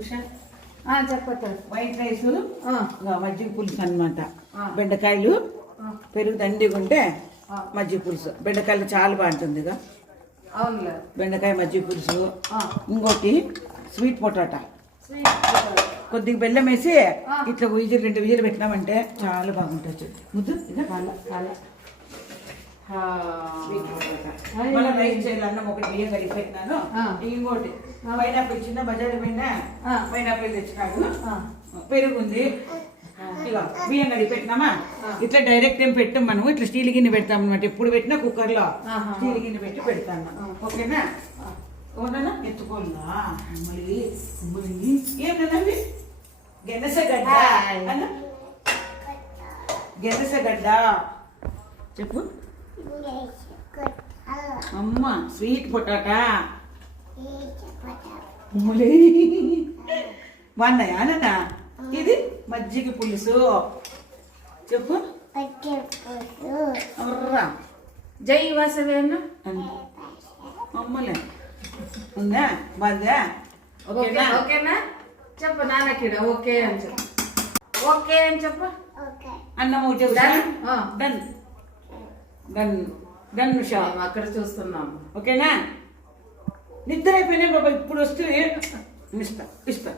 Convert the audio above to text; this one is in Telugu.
ఉషా చెప్పతా. వైట్ రైస్ మజ్జిగ పులుసు అన్నమాట. బెండకాయలు పెరుగు దండిగా ఉంటే మజ్జిగ పులుసు. బెండకాయలు చాలా బాగుంటుంది ఇక. అవునులే. బెండకాయ మజ్జిగ పులుసు. ఇంకోటి స్వీట్ పొటాటా, కొద్దిగా బెల్లం వేసి ఇట్లా విజిల్ 2 విజిల్ పెట్టినామంటే చాలా బాగుంటుంది. ముద్దు మళ్ళీ రైస్ చేయాలి. అన్నం ఒకటి బియ్యం కడిగి పెట్టినాను. ఇంకోటి పైనాపిల్, చిన్న బజార్ పైన పైనాపిల్ తెచ్చినాడు. పెరుగు ఉంది. ఇక బియ్యం కడిగి పెట్టినామా. ఇట్లా డైరెక్ట్ ఏం పెట్టాం మనం. ఇట్లా స్టీల్ గిన్నె పెడతాం అనమాట. ఎప్పుడు పెట్టినా కుక్కర్లో స్టీల్ గిన్నె పెట్టి పెడతాను. ఓకేనా? ఓకేనా? ఎత్తుకోలా మళ్ళీ ఏం కదండి గెనసగడ్డ గెనసగడ్డ చెప్పు. అమ్మ స్వీట్ పొటాటా బాగున్నాయా నాన్న? ఇది మజ్జిగ పులుసు చెప్పు. జై వాసవేన అమ్మలే ఉందా? బాగా ఓకేనా? చెప్పు నాన్నకిడ ఓకే అని చెప్పు. ఓకే అని చెప్పు. అన్నం ఒకటి డన్ డన్ డన్ ఉషా. అక్కడ చూస్తున్నాము. ఓకేనా? నిద్ర అయిపోయినాయి బాబా. ఇప్పుడు వస్తే ఇస్తా